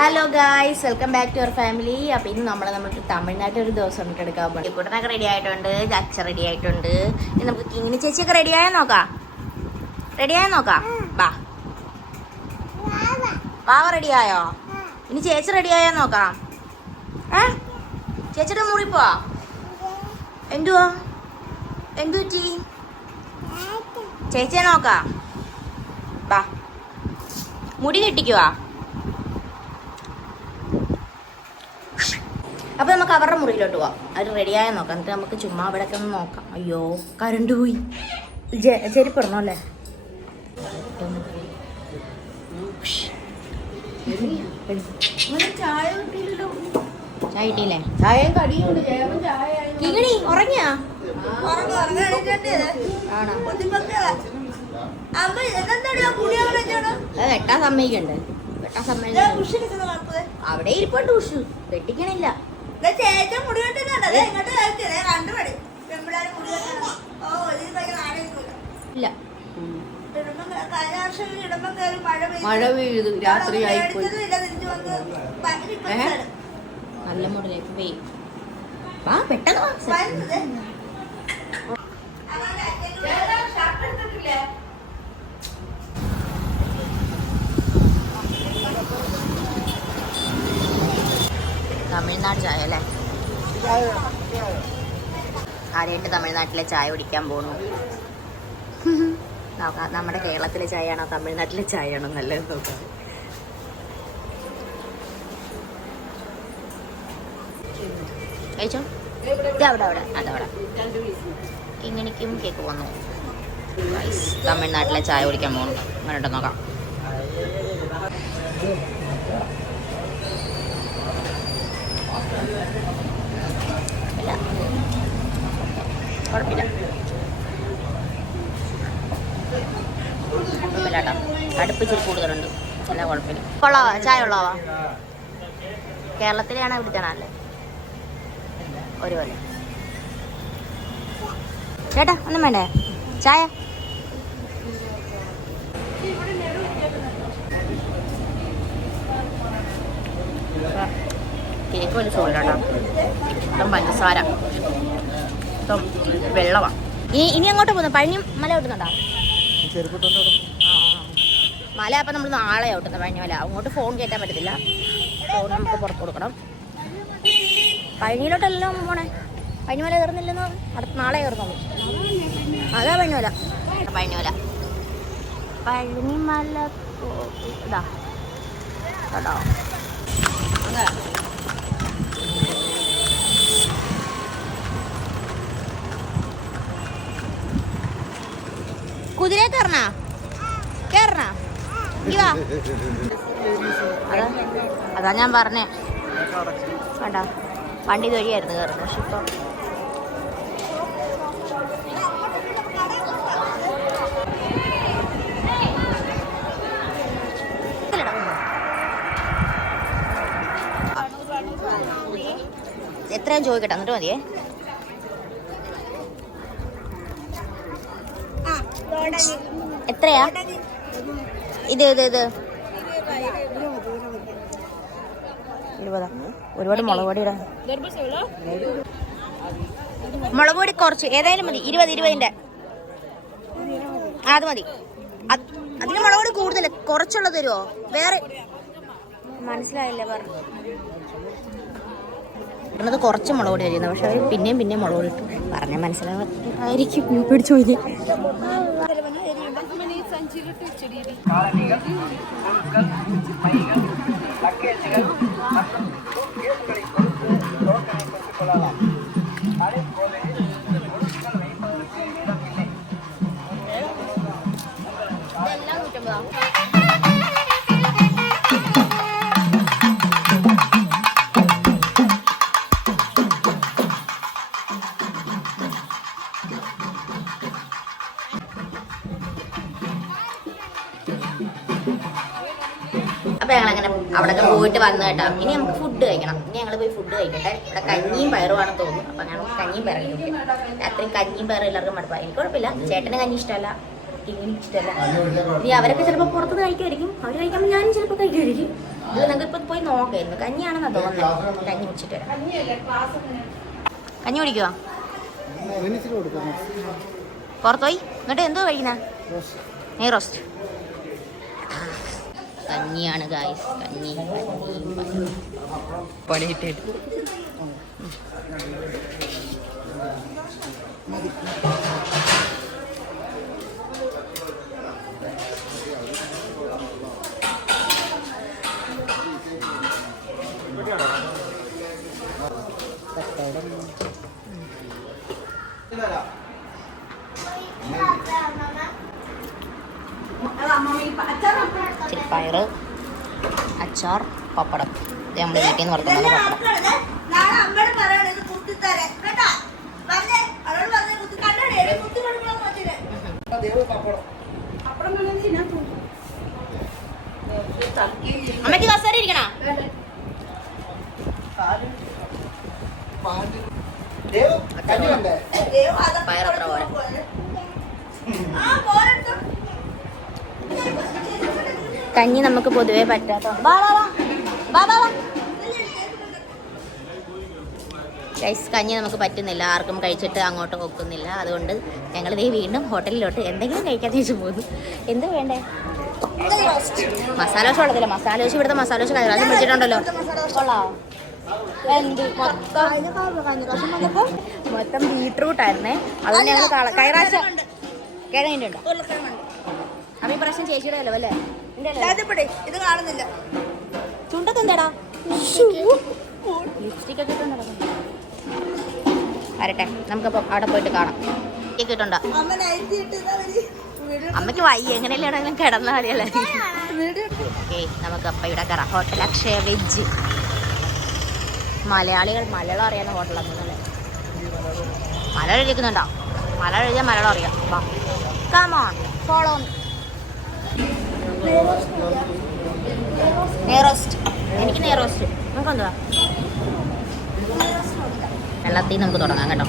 Hello guys, welcome back to our family. അപ്പോൾ ഇന്ന് നമുക്ക് തമിഴ്നാട്ടിൽ ഒരു ദിവസം എടുക്കാൻ പോകും. കൂട്ടനൊക്കെ റെഡി ആയിട്ടുണ്ട്, അച്ഛ റെഡി ആയിട്ടുണ്ട്. ഇനി നമുക്ക് കിങ്ങിണി ചേച്ചിയൊക്കെ റെഡിയായാൽ നോക്കാം. വാവ റെഡിയായോ? ഇനി ചേച്ചി റെഡിയായാൽ നോക്കാം. ചേച്ചിയുടെ മുറി പോവാ. എന്തു പറ്റി? ചേച്ചിയെ നോക്കാം. ബാ, മുടി കെട്ടിക്കുവാ. അപ്പോൾ നമുക്ക് അവരുടെ മുറിയിലോട്ട് പോവാം. അവർ റെഡിയായ നോക്കാം. എന്നിട്ട് നമുക്ക് ചുമ്മാ അവിടെ ഒക്കെ ഒന്ന് നോക്കാം. അയ്യോ, കറണ്ട് പോയി. ചെരുപ്പിടണോ അല്ലേ? ചായ കിട്ടിയില്ലേ? ചായയും കടിയുണ്ട്. കിങ്ങിണി ഉറങ്ങിയാ? വെട്ടാൻ സമ്മതിക്കണ്ടേ? അവിടെ ഇരിപ്പുണ്ട്. ഉഷു വെട്ടിക്കണില്ല. ഇല്ല, മഴ പെയ്തു. രാത്രിയായിപ്പോയി. നല്ല മൂടിലേക്ക് പെയ്യും. വാ, പെട്ടെന്ന് വാ. തമിഴ്നാട് ചായ അല്ലേ? ആദ്യമായിട്ട് തമിഴ്നാട്ടിലെ ചായ കുടിക്കാൻ പോണു. നോക്കാം, നമ്മുടെ കേരളത്തിലെ ചായയാണോ തമിഴ്നാട്ടിലെ ചായയാണോ നല്ലത് നോക്കാം. കഴിച്ചോ? അവിടെ അതവിടെ ഇങ്ങനെക്കും കേക്ക് വന്നു. തമിഴ്നാട്ടിലെ ചായ കുടിക്കാൻ പോകണം. അങ്ങനെ നോക്കാം. കുഴപ്പമില്ല കേട്ടോ. അടുപ്പ് ഇച്ചിരി കൂടുതലുണ്ട്. എല്ലാം കുഴപ്പമില്ല. കൊള്ളാവാ? ചായ ഉള്ളാവാ? കേരളത്തിലെയാണോ ഇവിടുത്തെ അല്ലേ? ഒരുപോലെ. ചേട്ടാ ഒന്നും വേണ്ടേ ചായ? കേക്ക് വലിയ ചോദില്ലാട്ടോ. ഇപ്പം പഞ്ചസാര, ഇപ്പം വെള്ളമാണ്. ഇനി അങ്ങോട്ട് പോകുന്നു. പഴനി മല ഓട്ടുന്നുണ്ടോ? മല അപ്പം നമ്മൾ നാളെ ഓട്ടുന്നത്. പഴനി മല. അങ്ങോട്ട് ഫോൺ കയറ്റാൻ പറ്റത്തില്ല. ഫോൺ നമുക്ക് പുറത്ത് കൊടുക്കണം. പഴനിയിലോട്ടെല്ലാം പോണേ. പഴനിമല കയറുന്നില്ലെന്നോ? അടുത്ത് നാളെ കയറുന്നുള്ളൂ. അതാ പഴനിമല. പഴനിമല ഇതാ കേട്ടോ. കുതിരയെ കേറണ ഇവാ. അതാ ഞാൻ പറഞ്ഞേ. വേണ്ട, വണ്ടി വഴിയായിരുന്നു കയറുന്നത്. പക്ഷെ ഇപ്പം എത്രയും ചോദിക്കട്ടെ, എന്നിട്ട് മതിയേ. എത്രയാ ഇത്? 20. ഒരുപാട് മുളക് പൊടി ഇടാം. മുളക് പൊടി കുറച്ച് ഏതായാലും മതി. 20 അത് മതി. അതിന് മുളക് പൊടി കൂടുതൽ കുറച്ചുള്ളത് തരുമോ? വേറെ മനസ്സിലായില്ലേ പറഞ്ഞു. ഇടുന്നത് കുറച്ച് മുളക് പൊടി കഴിയുന്നത്. പക്ഷെ അവർ പിന്നെയും മുളക് പൊടി ഇട്ടു. പറഞ്ഞാൽ മനസ്സിലാവായിരിക്കും. പിടിച്ചു പോയി. അപ്പോൾ ഞങ്ങളങ്ങനെ അവിടെയൊക്കെ പോയിട്ട് വന്നു കേട്ടോ. ഇനി നമുക്ക് ഫുഡ് കഴിക്കണം. ഇനി ഞങ്ങൾ പോയി ഫുഡ് കഴിക്കട്ടെ. ഇവിടെ കഞ്ഞിയും പയറുമാണെന്ന് തോന്നുന്നു. അപ്പോൾ ഞങ്ങൾ കഞ്ഞിയും പയറും കഴിക്കും. രാത്രി കഞ്ഞിയും പയറും എല്ലാവർക്കും മടുപ്പായി. എനിക്ക് കുഴപ്പമില്ല. ചേട്ടന് കഞ്ഞി ഇഷ്ടമല്ല, ഇങ്ങനെ ഇഷ്ടമല്ല. ഇനി അവരൊക്കെ ചിലപ്പോൾ പുറത്തുനിന്ന് കഴിക്കുമായിരിക്കും. അവർ കഴിക്കുമ്പോൾ ഞാനും ചിലപ്പോൾ കഴിക്കുമായിരിക്കും. ഇത് നിങ്ങൾക്ക് ഇപ്പൊ പോയി നോക്കായിരുന്നു. കഞ്ഞിയാണെന്നാ തോന്നുന്നത്. കഞ്ഞി കുടിച്ചിട്ട് വരാം. കഞ്ഞി കുടിക്കുവോ? പുറത്ത് പോയി എന്നിട്ട് എന്തോ കഴിക്കുന്ന? നെയ് റോസ്റ്റ്. കഞ്ഞിയാണ് ഗായ്സ്. കഞ്ഞി പണിയിട്ടിട്ട് ഇച്ചിരി പയറ്, അച്ചാർ, പപ്പടം. ഇത് നമ്മുടെ വീട്ടിൽ നിന്ന് പുറത്തുനിന്ന് പപ്പടം. അമ്മയ്ക്ക് കസേര ഇരിക്കണ? പയറത്ര പോലെ. കഞ്ഞി നമുക്ക് പൊതുവേ പറ്റാത്ത കഞ്ഞി നമുക്ക് പറ്റുന്നില്ല. ആർക്കും കഴിച്ചിട്ട് അങ്ങോട്ട് നോക്കുന്നില്ല. അതുകൊണ്ട് ഞങ്ങൾ ദേ വീണ്ടും ഹോട്ടലിലോട്ട് എന്തെങ്കിലും കഴിക്കാൻ തിരിച്ചു പോകുന്നു. എന്ത് വേണ്ടേ? മസാല ദോശ ഉള്ളതില്ല. മസാല ദോശ ഇവിടുത്തെ മസാല ദോശ കഴിഞ്ഞ പ്രാവശ്യം വെച്ചിട്ടുണ്ടല്ലോ. മൊത്തം ബീട്രൂട്ട് ആയിരുന്നേ. അതുകൊണ്ട് ഞങ്ങൾ കഴിഞ്ഞ കിഴങ്ങിട്ടുണ്ടോ? അപ്പൊ ഈ പ്രാവശ്യം ചേച്ചിയുടെ അല്ലോ അല്ലേ? ഇത് കാണുന്നില്ല. ചുണ്ടത്തെന്താടാ ലിപ്സ്റ്റിക് ഒക്കെ ഇട്ടുണ്ടോ? വരട്ടെ, നമുക്കപ്പോൾ അവിടെ പോയിട്ട് കാണാം. ഇട്ടുണ്ടോ? അമ്മയ്ക്ക് വയ്യ, എങ്ങനെയല്ലാണെങ്കിലും കിടന്നാൽ മതിയല്ലേ. ഓക്കെ, നമുക്കപ്പോൾ ഇവിടെ കയറാം. Hotel Akshaya veg. മലയാളികൾ മലയാളം അറിയാവുന്ന ഹോട്ടലാണ് അല്ലേ? മലയാളം എഴുതിക്കുന്നുണ്ടോ? മലയാളം എഴുതിയാൽ മലയാളം അറിയാം. വാ, കം ഓൺ, ഫോളോ മീ. നെയ്റോസ്റ്റ്. എനിക്ക് നെയ്റോസ്റ്റ്. നമുക്ക് എന്തുവാ? വെള്ളത്തിൽ നമുക്ക് തുടങ്ങാം കേട്ടോ.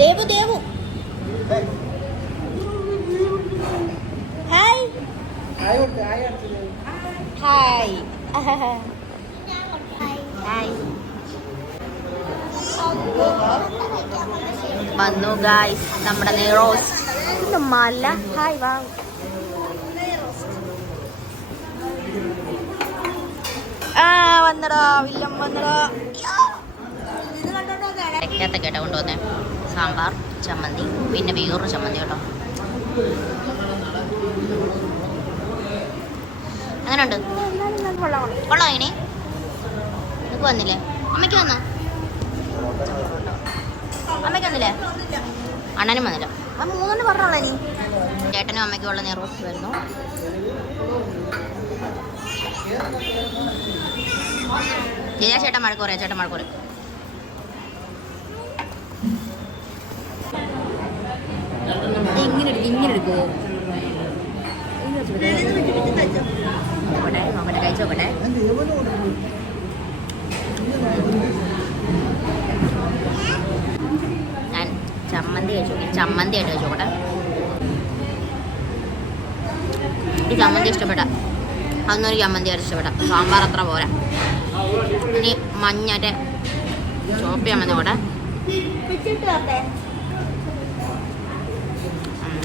Devu Devu hi hi hi. വന്നു ഗായ്സ് നമ്മുടെ നെയ്റോസ്റ്റ്. മല ഹായ് വാ. വന്നടാ വില്ലം വന്നടാ. തെക്കത്തെ കേട്ടോ കൊണ്ടുവന്നേ. സാമ്പാർ, ചമ്മന്തി, പിന്നെ വേറൊരു ചമ്മന്തി കേട്ടോ. എങ്ങനെയുണ്ട്? കൊള്ളാം. ഇനി നിനക്ക് വന്നില്ലേ? അമ്മയ്ക്ക് വന്നോ? അമ്മയ്ക്ക് വന്നില്ലേ? അണ്ണനും വന്നില്ല. അപ്പം മൂന്നെണ്ണം പറഞ്ഞോളാം. ഇനി ചേട്ടനും അമ്മയ്ക്കും ഉള്ള നെയ്റോസ്റ്റ് വരുന്നു. ചേട്ടൻ മഴക്ക് പറയാം. ചേട്ടൻ മഴക്ക് പറയും. ഇങ്ങനെ എടുക്കുമോ? നോക്കട്ടെ, കഴിച്ചു നോക്കട്ടെ. ഞാൻ ചമ്മന്തി കഴിച്ചു. ചമ്മന്തി ആയിട്ട് കഴിച്ചു നോക്കട്ടെ. ഈ ചമ്മന്തി ഇഷ്ടപ്പെട്ട അതൊന്നൊരു ചമ്മന്തി ആയിട്ട് ഇഷ്ടപ്പെട്ട. സാമ്പാർ അത്ര പോരാ. ഇനി മഞ്ഞൻ്റെ ചോപ്പ് ചമ്മന്തി കൂടെ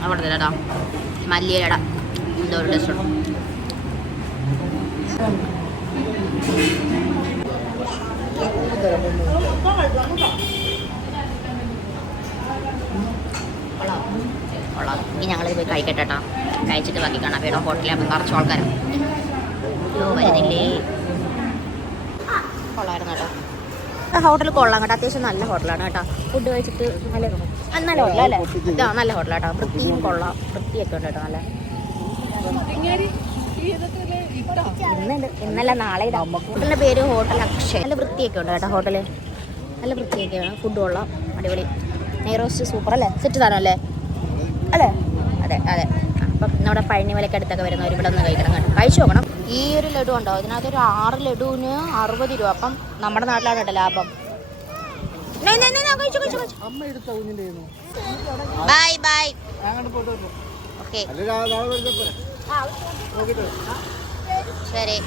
അവിടെ കേട്ടോ. മല്ലിയിലട എന്തോ ഒരു ടേസ്റ്റ് ഉണ്ട്. കൊള്ളാം. ഇനി ഞങ്ങളിത് പോയി കഴിക്കട്ടെ കേട്ടോ. കഴിച്ചിട്ട് ബാക്കി കാണാം. വേണോ ഹോട്ടലിൽ നിറച്ച് ആൾക്കാരും വരുന്നില്ലേ. കൊള്ളായിരുന്നു കേട്ടോ. ഹോട്ടൽ കൊള്ളാം കേട്ടോ. അത്യാവശ്യം നല്ല ഹോട്ടലാണ് കേട്ടോ. ഫുഡ് കഴിച്ചിട്ട് നല്ല ഹോട്ടലല്ലേ? നല്ല ഹോട്ടലാട്ടോ. വൃത്തിയും കൊള്ളാം. വൃത്തിയൊക്കെ ഉണ്ട് കേട്ടോ. നല്ല ഇന്നല്ല നാളെ ഹോട്ടലിൻ്റെ പേര് ഹോട്ടൽ അക്ഷയ. നല്ല വൃത്തിയൊക്കെ ഉണ്ട് കേട്ടോ. ഹോട്ടല് നല്ല വൃത്തിയൊക്കെയാണ്. ഫുഡ് കൊള്ളാം. അടിപൊളി. നെയ്റോസ്റ്റ് സൂപ്പർ അല്ലേ? സെറ്റ് സാധനം അല്ലേ? അല്ലേ? അതെ അതെ. അപ്പം നമ്മുടെ പഴനിമലയ്ക്ക് അടുത്തൊക്കെ വരുന്നവർ ഇവിടെ ഒന്ന് കഴിക്കണം കേട്ടോ. കഴിച്ചു നോക്കണം. ഈ ഒരു ലഡു ഉണ്ടോ? ഇതിനകത്തൊരു 6 ലഡുവിന് 60 രൂപ. അപ്പം നമ്മുടെ നാട്ടിലാണ് കേട്ടോ ലാഭം. Bye bye. ഓക്കെ. ശരി.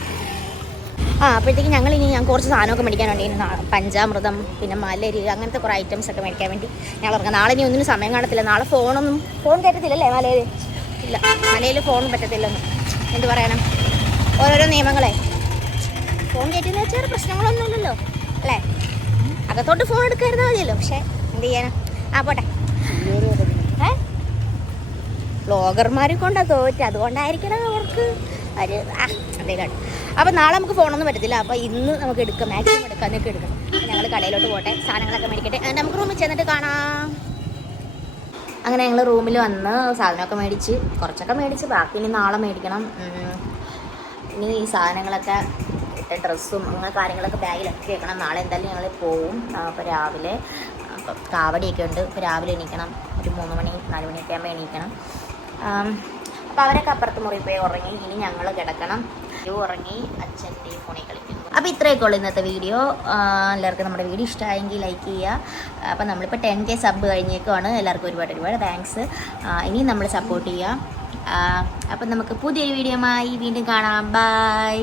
അപ്പോഴത്തേക്ക് ഞാൻ കുറച്ച് സാധനമൊക്കെ മേടിക്കാനുണ്ട്. ഇനി പഞ്ചാമൃതം പിന്നെ മലരി അങ്ങനത്തെ കുറേ ഐറ്റംസ് ഒക്കെ മേടിക്കാൻ വേണ്ടി ഞങ്ങൾ ഇറങ്ങാം. നാളെ ഇനി ഒന്നിനും സമയം കാണത്തില്ല. നാളെ ഫോൺ കയറ്റത്തില്ലല്ലേ മലയിൽ? ഇല്ല, മലയിൽ ഫോണും പറ്റത്തില്ലൊന്നും. എന്ത് പറയണം, ഓരോരോ നിയമങ്ങളെ. ഫോൺ കയറ്റിയെന്ന് വെച്ചാൽ പ്രശ്നങ്ങളൊന്നുമില്ലല്ലോ അല്ലേ? അകത്തോട്ട് ഫോൺ എടുക്കായിരുന്നാൽ മതിയല്ലോ. പക്ഷേ എന്ത് ചെയ്യാനാ? പോട്ടെ. വ്ളോഗർമാരെ കൊണ്ടാണ് തോറ്റ്, അതുകൊണ്ടായിരിക്കണം അവർക്ക് ഒരു അതേക്കാണ്. അപ്പം നാളെ നമുക്ക് ഫോണൊന്നും പറ്റത്തില്ല. അപ്പോൾ ഇന്ന് നമുക്ക് എടുക്കാം, മാക്സിമം എടുക്കാനൊക്കെ എടുക്കണം. ഞങ്ങൾ കടയിലോട്ട് പോട്ടെ, സാധനങ്ങളൊക്കെ മേടിക്കട്ടെ, നമുക്ക് റൂമിൽ ചെന്നിട്ട് കാണാം. അങ്ങനെ ഞങ്ങൾ റൂമിൽ വന്ന് സാധനമൊക്കെ മേടിച്ച്, കുറച്ചൊക്കെ മേടിച്ച്, ബാക്കി ഇനി നാളെ മേടിക്കണം. ഇനി ഈ സാധനങ്ങളൊക്കെ ഇട്ട ഡ്രസ്സും അങ്ങനെ കാര്യങ്ങളൊക്കെ ബാഗിലൊക്കെ വെക്കണം. നാളെ എന്തായാലും ഞങ്ങൾ പോവും. അപ്പോൾ രാവിലെ അപ്പം കാവടിയൊക്കെ ഉണ്ട്. ഇപ്പോൾ രാവിലെ എണീക്കണം, ഒരു 3 മണി 4 മണിയൊക്കെ ആകുമ്പോൾ എണീക്കണം. അപ്പോൾ അവരൊക്കെ അപ്പുറത്ത് മുറി പോയി ഉറങ്ങി. ഇനി ഞങ്ങൾ കിടക്കണം. ഉറങ്ങി, അച്ഛൻ്റെ ഫോണിൽ കളിക്കുന്നു. അപ്പോൾ ഇത്രയൊക്കെ ഉള്ളൂ ഇന്നത്തെ വീഡിയോ. എല്ലാവർക്കും നമ്മുടെ വീഡിയോ ഇഷ്ടമായെങ്കിൽ ലൈക്ക് ചെയ്യുക. അപ്പോൾ നമ്മളിപ്പോൾ 10K സബ് കഴിഞ്ഞേക്കുവാണ്. എല്ലാവർക്കും ഒരുപാട് താങ്ക്സ്. ഇനിയും നമ്മൾ സപ്പോർട്ട് ചെയ്യുക. അപ്പം നമുക്ക് പുതിയൊരു വീഡിയോയുമായി വീണ്ടും കാണാം. ബൈ.